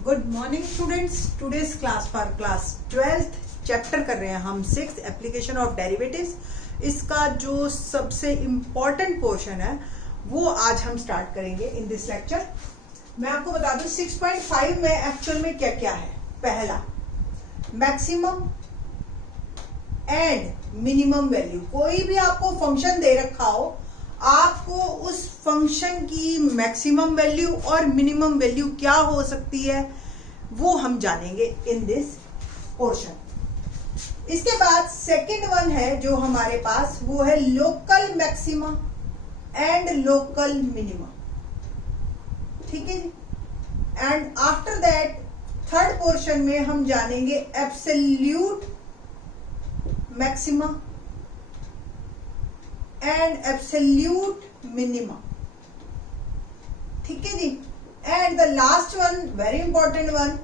Good morning students. Today's class for class 12th chapter कर रहे हैं हम 6th एप्लीकेशन ऑफ डेरिवेटिव्स। इसका जो सबसे इम्पॉर्टेंट पोर्शन है वो आज हम स्टार्ट करेंगे इन दिस लेक्चर। मैं आपको बता दूं 6.5 में एक्चुअल में क्या क्या है। पहला, मैक्सिमम एंड मिनिमम वैल्यू। कोई भी आपको फंक्शन दे रखा हो, आपको उस फंक्शन की मैक्सिमम वैल्यू और मिनिमम वैल्यू क्या हो सकती है वो हम जानेंगे इन दिस पोर्शन। इसके बाद सेकंड वन है जो हमारे पास, वो है local maxima and local minima. ठीक है जी। And after that third portion में हम जानेंगे absolute maxima and absolute minima. ठीक है जी। And the last one, very important one,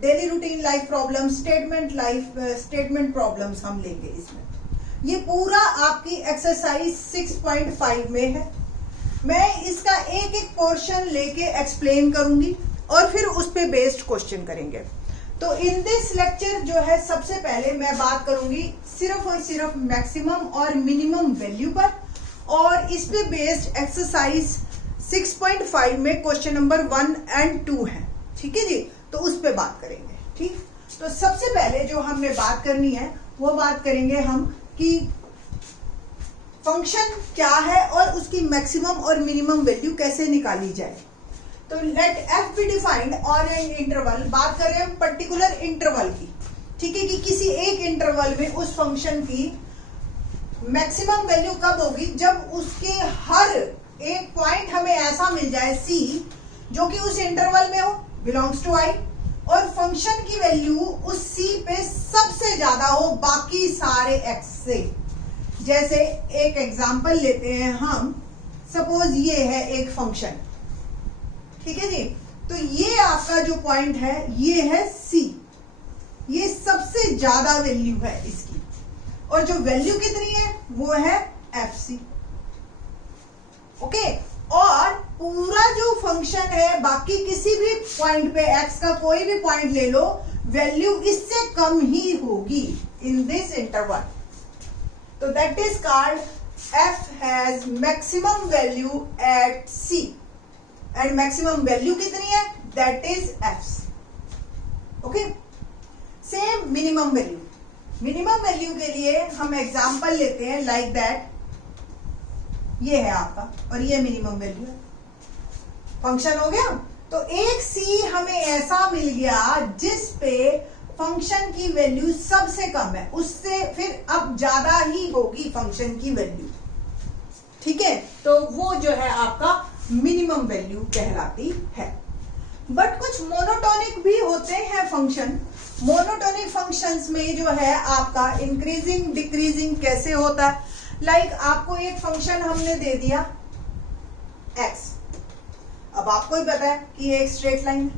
daily routine life problem, statement problems हम लेंगे इसमें। ये पूरा आपकी एक्सरसाइज 6.5 में है। मैं इसका एक एक पोर्शन लेके एक्सप्लेन करूंगी और फिर उस पे बेस्ड क्वेश्चन करेंगे। तो इन दिस लेक्चर जो है, सबसे पहले मैं बात करूंगी सिर्फ और सिर्फ मैक्सिमम और मिनिमम वैल्यू पर, और इस पे बेस्ड एक्सरसाइज 6.5 में क्वेश्चन नंबर 1 और 2 है। ठीक है जी। तो उस पे बात करेंगे। ठीक। तो सबसे पहले जो हमें बात करनी है वो बात करेंगे हम कि फंक्शन क्या है और उसकी मैक्सिमम और मिनिमम वैल्यू कैसे निकाली जाए। तो let f be defined on an interval. बात कर रहे हैं हम पर्टिकुलर इंटरवल की। ठीक है कि किसी एक इंटरवल में उस फंक्शन की मैक्सिमम वैल्यू कब होगी, जब उसके हर एक पॉइंट हमें ऐसा मिल जाए सी जो कि उस इंटरवल में हो, बिलोंग्स टू आई, और फंक्शन की वैल्यू उस सी पे सबसे ज्यादा हो बाकी सारे एक्स से। जैसे एक एग्जांपल लेते हैं हम, सपोज ये है एक फंक्शन। ठीक है जी। तो ये आपका जो पॉइंट है ये है सी, ये सबसे ज्यादा वैल्यू है इसकी, और जो वैल्यू कितनी है वो है एफ सी। ओके। और पूरा जो फंक्शन है, बाकी किसी भी पॉइंट पे एक्स का कोई भी पॉइंट ले लो, वैल्यू इससे कम ही होगी इन दिस इंटरवल। तो that is called f has maximum value at c, and maximum value कितनी है, that is f. Okay. Same minimum value. Minimum value के लिए हम एग्जांपल लेते हैं लाइक दैट, ये है आपका और ये मिनिमम वैल्यू है। फंक्शन हो गया। तो एक सी हमें ऐसा मिल गया जिस पे फंक्शन की वैल्यू सबसे कम है, उससे फिर अब ज्यादा ही होगी फंक्शन की वैल्यू। ठीक है। तो वो जो है आपका मिनिमम वैल्यू कहलाती है। बट कुछ मोनोटोनिक भी होते हैं फंक्शन। मोनोटोनिक फंक्शंस में जो है आपका इंक्रीजिंग डिक्रीजिंग कैसे होता है, लाइक आपको एक फंक्शन हमने दे दिया x। अब आपको ही पता है कि ये एक स्ट्रेट लाइन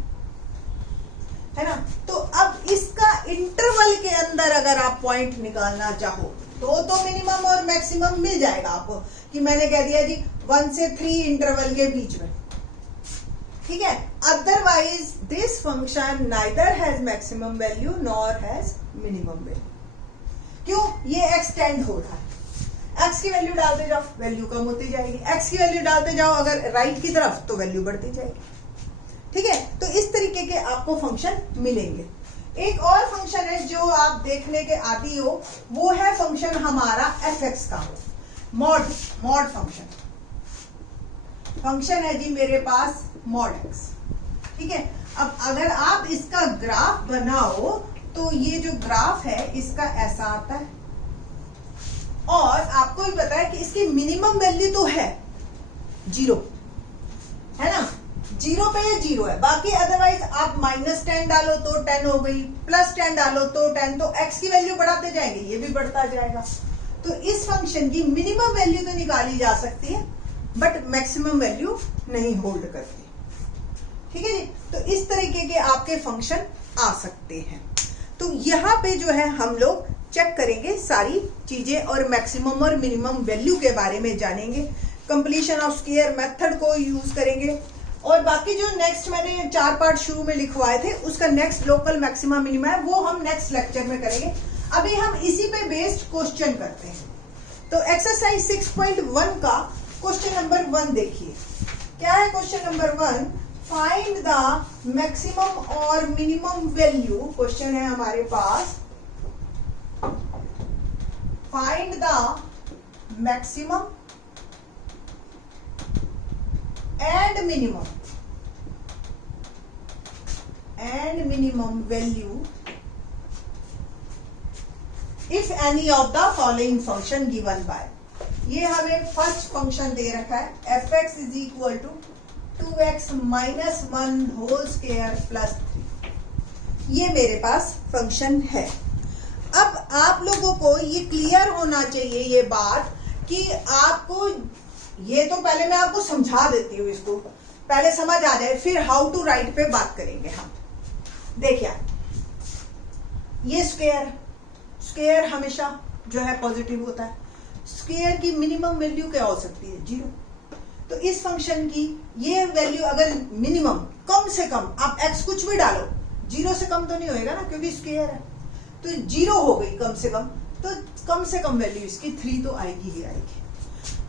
है ना। तो अब इसका इंटरवल के अंदर अगर आप पॉइंट निकालना चाहो तो मिनिमम और मैक्सिमम मिल जाएगा आपको, कि मैंने कह दिया जी 1 से 3 इंटरवल के बीच में। ठीक है। Otherwise this function neither has maximum value nor has minimum value. क्यों? ये एक्सटेंड हो रहा है। एक्स की वैल्यू डालते जाओ, वैल्यू कम होती जाएगी। एक्स की वैल्यू डालते जाओ अगर राइट की तरफ, तो वैल्यू बढ़ती जाएगी। ठीक है। तो इस तरीके के आपको फंक्शन मिलेंगे। एक और फंक्शन है जो आप देखने के आदी हो, वो है फंक्शन हमारा एफ एक्स का हो, मॉड फंक्शन। फंक्शन है जी मेरे पास मॉड एक्स। ठीक है। अब अगर आप इसका ग्राफ बनाओ तो ये जो ग्राफ है इसका ऐसा आता है, और आपको भी पता है कि इसकी मिनिमम वैल्यू तो है 0, है ना। 0 पे ये 0 है, बाकी अदरवाइज आप -10 डालो तो 10 हो गई, +10 डालो तो 10, तो x की वैल्यू बढ़ाते जाएंगे, ये भी बढ़ता जाएगा। तो इस फंक्शन की मिनिमम वैल्यू तो निकाली जा सकती है, बट मैक्सिमम वैल्यू नहीं होल्ड करती। ठीक है जी। तो इस तरीके के आपके फंक्शन आ सकते हैं। तो यहाँ पे जो है हम लोग चेक करेंगे सारी चीजें, और मैक्सिमम और मिनिमम वैल्यू के बारे में जानेंगे। कंप्लीशन ऑफ स्क्वायर मेथड को यूज करेंगे, और बाकी जो नेक्स्ट मैंने 4 पार्ट शुरू में लिखवाए थे उसका नेक्स्ट लोकल मैक्सिमा मिनिमा है, वो हम नेक्स्ट लेक्चर में करेंगे। अभी हम इसी पे बेस्ड क्वेश्चन करते हैं। तो एक्सरसाइज 6.1 का क्वेश्चन नंबर 1 देखिए। क्या है question number 1? Find the maximum और मिनिमम वैल्यू। क्वेश्चन है हमारे पास, find the maximum and minimum value if any of the following function given by। ये हमें फर्स्ट फंक्शन दे रखा है fx is equal to 2x minus 1 whole square plus 3। ये मेरे पास फंक्शन है। अब आप लोगों को ये क्लियर होना चाहिए ये बात कि आपको, ये तो पहले मैं आपको समझा देती हूँ, इसको पहले समझ आ जाए, फिर हाउ टू राइट पे बात करेंगे हम। देखिए ये स्क्वायर हमेशा जो है पॉजिटिव होता है। स्क्वायर की मिनिमम वैल्यू क्या हो सकती है? 0। तो इस फंक्शन की ये वैल्यू अगर मिनिमम, कम से कम आप x कुछ भी डालो, 0 से कम तो नहीं होएगा ना, क्योंकि स्क्वायर है। तो 0 हो गई कम से कम वैल्यू इसकी 3 तो आएगी ही आएगी।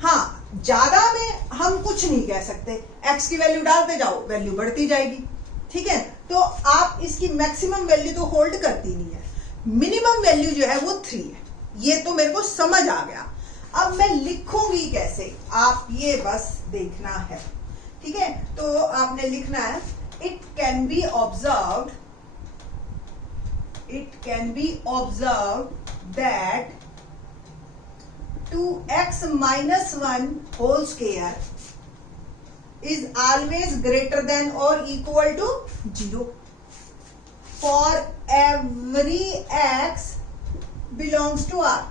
हाँ, ज्यादा में हम कुछ नहीं कह सकते, x की वैल्यू डालते जाओ, वैल्यू बढ़ती जाएगी। ठीक है, तो आप इसकी मैक्सिमम वैल्यू तो होल्ड करती नहीं है, मिनिमम वैल्यू जो है वो 3 है। ये तो मेरे को समझ आ गया। अब मैं लिखूंगी कैसे, आप ये बस देखना है। ठीक है, तो आपने लिखना है it can be observed that 2x minus 1 whole square is always greater than or equal to 0 for every x belongs to R।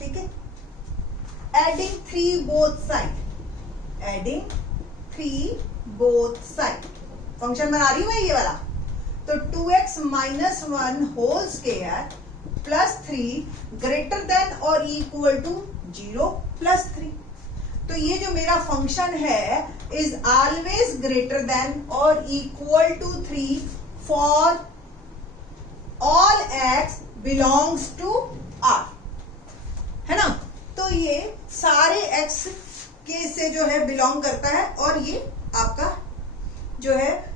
ठीक है, adding 3 both side फंक्शन बना रही हूं मैं ये वाला। तो 2x minus 1 whole square plus 3 greater than और इक्वल टू 0 प्लस 3। तो ये जो मेरा फंक्शन है इज ऑलवेज ग्रेटर देन और equal to 3 for all x belongs to R, है ना। तो ये सारे x के से जो है बिलोंग करता है, और ये आपका जो है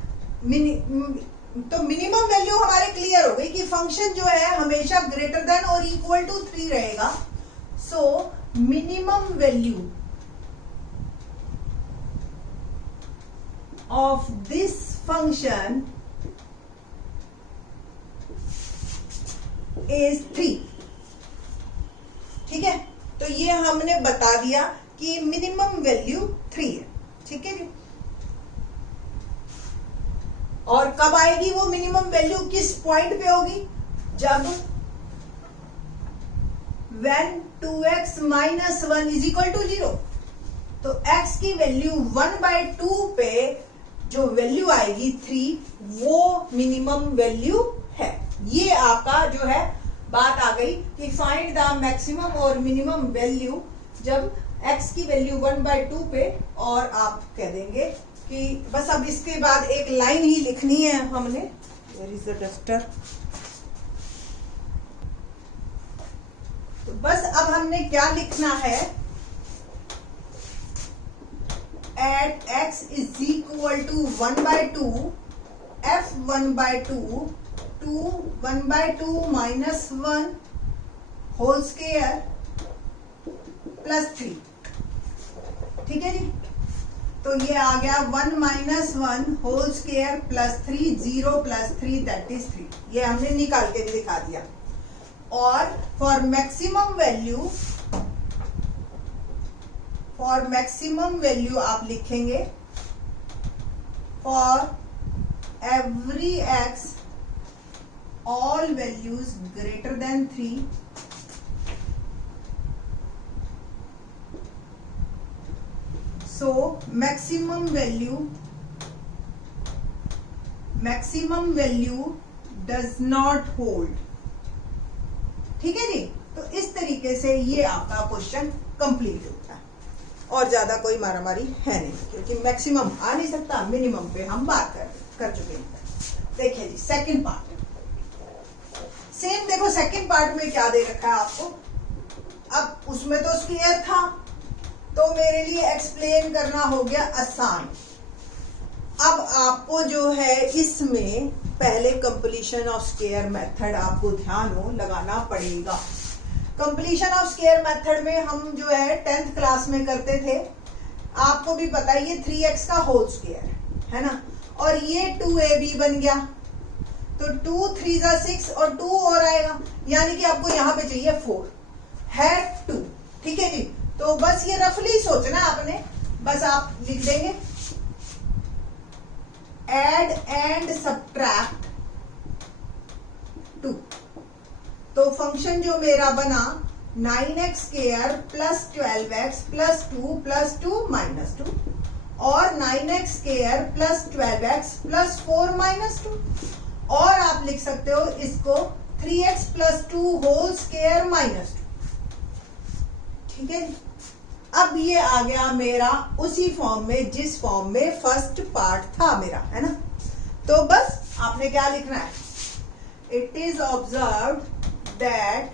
तो मिनिमम वैल्यू हमारे क्लियर हो गई कि फंक्शन जो है हमेशा ग्रेटर देन और इक्वल टू 3 रहेगा। So minimum value of this function is 3। ठीक है, तो ये हमने बता दिया कि मिनिमम वैल्यू 3 है। ठीक है जी, और कब आएगी वो मिनिमम वैल्यू, किस पॉइंट पे होगी? जब when 2x minus 1 is equal to 0। तो x की वैल्यू 1/2 पे जो वैल्यू आएगी 3, वो मिनिमम वैल्यू है। ये आपका जो है बात आ गई कि फाइंड द मैक्सिमम और मिनिमम वैल्यू जब x की वैल्यू 1/2 पे, और आप कह देंगे कि बस अब इसके बाद एक लाइन ही लिखनी है हमने। Where is the duster? तो बस अब हमने क्या लिखना है, at x is equal to 1/2 f 1/2 to 1/2 minus 1 whole square plus 3। ठीक है जी, तो ये आ गया 1 minus 1 whole square plus 3, 0 plus 3 that is 3। ये हमने निकाल के भी दिखा दिया। और फॉर मैक्सिमम वैल्यू आप लिखेंगे for every x all values greater than 3 so maximum value does not hold। ठीक है जी, तो इस तरीके से ये आपका क्वेश्चन कंप्लीट होता है। और ज्यादा कोई मारामारी है नहीं, क्योंकि मैक्सिमम आ नहीं सकता, मिनिमम पे हम बात कर चुके हैं। देखिए जी सेकंड पार्ट, सेम देखो सेकंड पार्ट में क्या दे रखा है आपको। अब उसमें तो स्क्वायर था, तो मेरे लिए एक्सप्लेन करना हो गया आसान। अब आपको जो है इसमें पहले कंप्लीशन ऑफ स्क्वायर मेथड आपको ध्यान हो लगाना पड़ेगा। कंप्लीशन ऑफ स्क्वायर मेथड में हम जो है 10th क्लास में करते थे, आपको भी पता है ये 3x का होल स्क्वायर है ना, और ये 2ab बन गया, तो 2 3 6 और 2 और आएगा, यानी कि आपको यहां पे चाहिए 4 है 2। ठीक है जी, तो बस ये रफली सोचना आपने, बस आप लिख देंगे एड एंड सब्ट्रैक्ट 2। तो फंक्शन जो मेरा बना 9x square plus 12x plus 2 plus 2 minus 2, और 9x square plus 12x plus 4 minus 2, और आप लिख सकते हो इसको 3x plus 2 whole square minus 2। ठीक है, अब ये आ गया मेरा उसी फॉर्म में जिस फॉर्म में फर्स्ट पार्ट था मेरा, है ना। तो बस आपने क्या लिखना है, it is observed that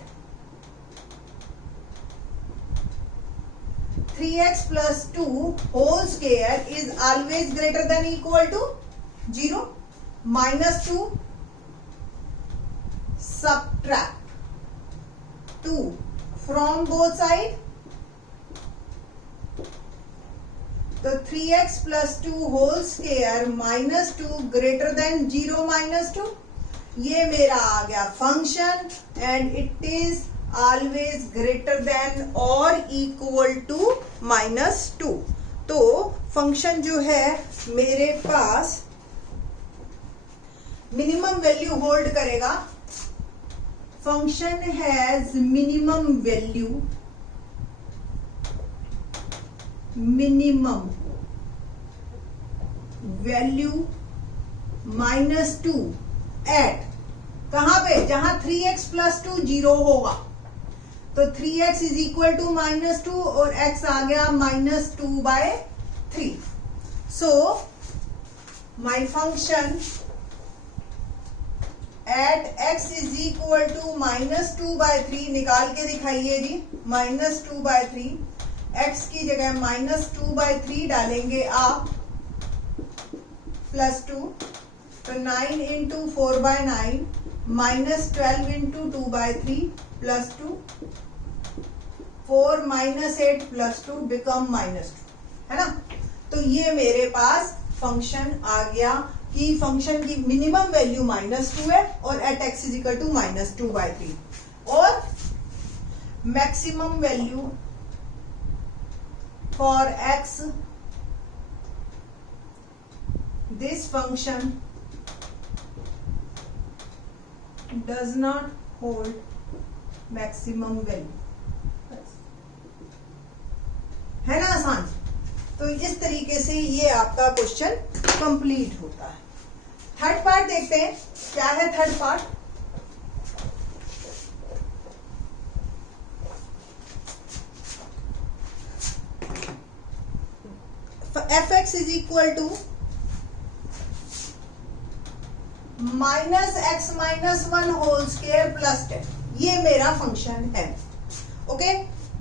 3x plus 2 whole square is always greater than equal to 0, minus 2 subtract 2 from both sides, तो 3x plus 2 whole square minus 2 greater than 0 minus 2, ये मेरा आ गया function, and it is always greater than और equal to -2। तो function जो है मेरे पास मिनिमम वैल्यू होल्ड करेगा। Function has minimum value -2 at कहां पे, जहां 3x प्लस 2 0 होगा, तो 3x इज इक्वल टू -2 और x आ गया -2/3। So my function at x is equal to -2/3, निकाल के दिखाइए जी, -2/3, x की जगह -2/3 डालेंगे आप, +2, तो 9 इंटू 4/9 -12 इंटू 2/3 +2, 4 -8 +2 बिकम -2, है ना। तो ये मेरे पास फंक्शन आ गया कि फंक्शन की मिनिमम वैल्यू -2 है और at x is equal to -2/3, और maximum value for x this function does not hold maximum value, है ना आसान। तो इस तरीके से ये आपका क्वेश्चन कंप्लीट होता है। थर्ड पार्ट देखते हैं, क्या है third part. fx is equal to -x-1 whole square plus 10, ये मेरा फंक्शन है। ओके,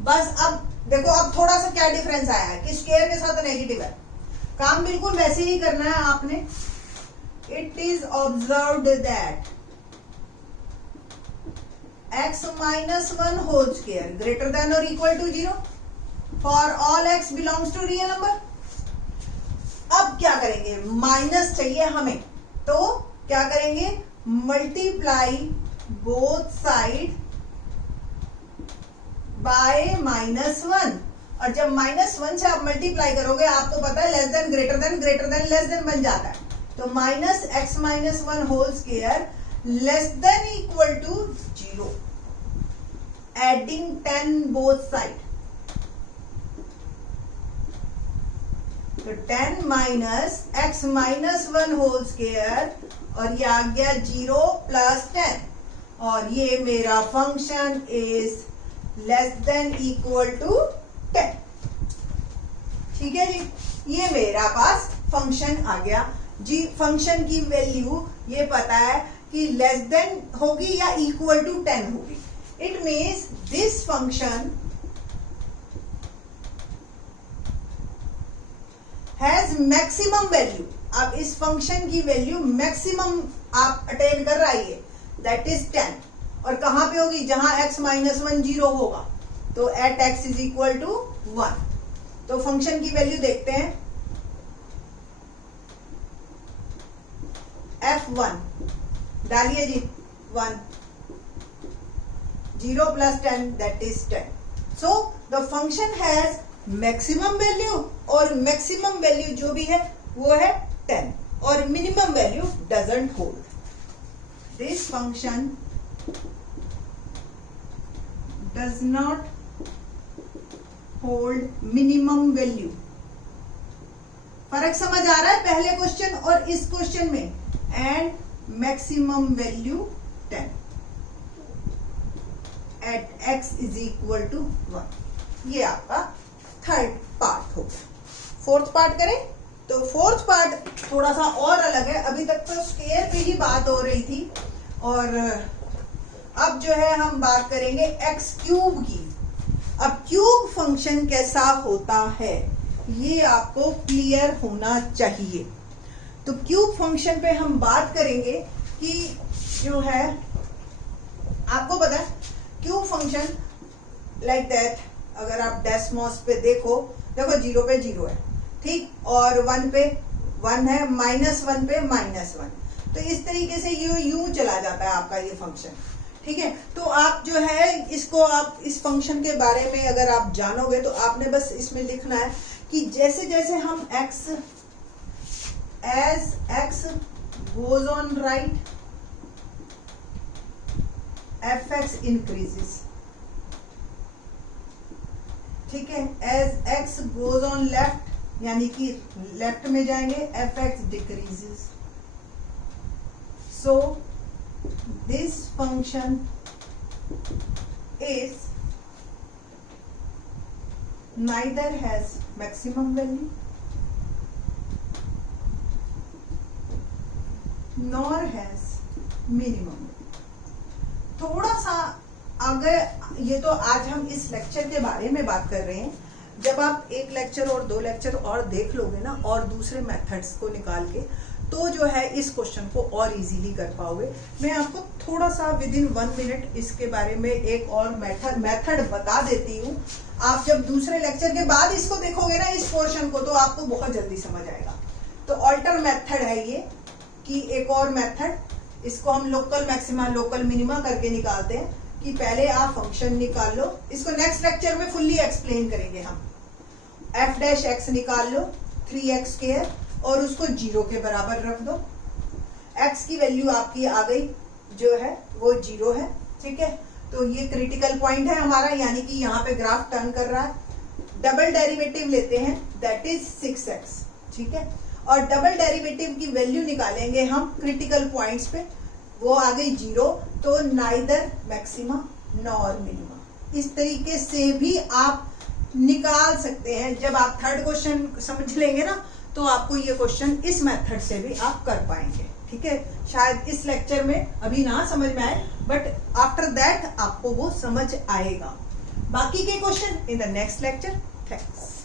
बस अब देखो, अब थोड़ा सा क्या डिफरेंस आया है कि स्क्वायर के साथ नेगेटिव है, काम बिल्कुल वैसे ही करना है आपने। It is observed that x-1 whole square greater than और equal to 0 for all x belongs to real number. अब क्या करेंगे, माइनस चाहिए हमें, तो क्या करेंगे, मल्टीप्लाई बोथ साइड बाय -1, और जब -1 से आप मल्टीप्लाई करोगे, आपको पता है less than greater than less than बन जाता है, तो -x-1 whole square less than equal to 0, adding 10 both side, तो 10 -x-1 होल स्क्वायर, और ये आ गया 0 + 10, और ये मेरा function is less than equal to 10। ठीक है जी, ये मेरा पास फंक्शन आ गया जी। फंक्शन की वैल्यू ये पता है कि लेस देन होगी या इक्वल टू 10 होगी। It means this function has maximum value. अब इस फंक्शन की वैल्यू मैक्सिमम आप अटेन कर रही है, दैट इज 10। और कहां पे होगी? जहां x माइनस 1 0 होगा, तो at x is equal to 1। तो फंक्शन की वैल्यू देखते हैं, f1 डालिए जी, 1, 0 प्लस 10 that is 10। So the function has maximum value, और मैक्सिमम वैल्यू जो भी है वो है 10, और minimum value doesn't hold. This function does not hold minimum value. फर्क समझ आ रहा है पहले क्वेश्चन और इस क्वेश्चन में? And maximum value 10 at x is equal to 1। ये आपका थर्ड पार्ट होगा। फोर्थ पार्ट करें तो फोर्थ पार्ट थोड़ा सा और अलग है। अभी तक तो स्क्वायर पे ही बात हो रही थी, और अब जो है हम बात करेंगे x क्यूब की। अब क्यूब फंक्शन कैसा होता है ये आपको क्लियर होना चाहिए। तो क्यूब फंक्शन पे हम बात करेंगे कि जो है, आपको पता है क्यूब फंक्शन लाइक दैट। अगर आप डेसिमल्स पे देखो 0 पे 0 है, ठीक, और 1 पे 1 है, -1 पे -1। तो इस तरीके से यूं चला जाता है आपका ये फंक्शन, ठीक है। तो आप जो है इसको, आप इस फंक्शन के बारे में अगर आप जानोगे तो आपने बस इसमें लिखना है कि जैसे जैसे हम as x goes on right, fx increases, ठीक है। as x goes on left, यानी कि लेफ्ट में जाएंगे, fx decreases. So this function is neither has maximum value nor has minimum value। थोड़ा सा अगर ये तो आज हम इस लेक्चर के बारे में बात कर रहे हैं। जब आप एक लेक्चर और 2 लेक्चर और देख लोगे ना, और दूसरे मेथड्स को निकाल के, तो जो है इस क्वेश्चन को और इजीली कर पाओगे। मैं आपको थोड़ा सा विद इन 1 मिनट इसके बारे में एक और मेथड बता देती हूँ। आप जब दूसरे लेक्चर के बाद इसको देखोगे ना, इस पोर्शन को, तो आपको बहुत जल्दी समझ आएगा। तो ऑल्टर मेथड है ये, कि एक और मेथड, इसको हम लोकल मैक्सिमा लोकल मिनिमा करके निकालते हैं। कि पहले आप फंक्शन निकाल लो, इसको नेक्स्ट लेक्चर में फुल्ली एक्सप्लेन करेंगे हम। f डैश x निकाल लो 3x², और उसको 0 के बराबर रख दो। x की वैल्यू आपकी आ गई, जो है वो 0 है, ठीक है। तो ये क्रिटिकल पॉइंट है हमारा, यानी कि यहाँ पे ग्राफ टर्न कर रहा है। डबल डेरिवेटिव लेते हैं, दैट इज 6x, ठीक है। और डबल डेरिवेटिव की वैल्यू निकालेंगे हम क्रिटिकल पॉइंट्स पे, वो आ गई 0। तो नाइदर मैक्सिमा नॉर मिनिमा, इस तरीके से भी आप निकाल सकते हैं। जब आप थर्ड क्वेश्चन समझ लेंगे ना, तो आपको ये क्वेश्चन इस मेथड से भी आप कर पाएंगे, ठीक है। शायद इस लेक्चर में अभी ना समझ में आए, बट आफ्टर दैट आपको वो समझ आएगा। बाकी के question in the next lecture. Thanks.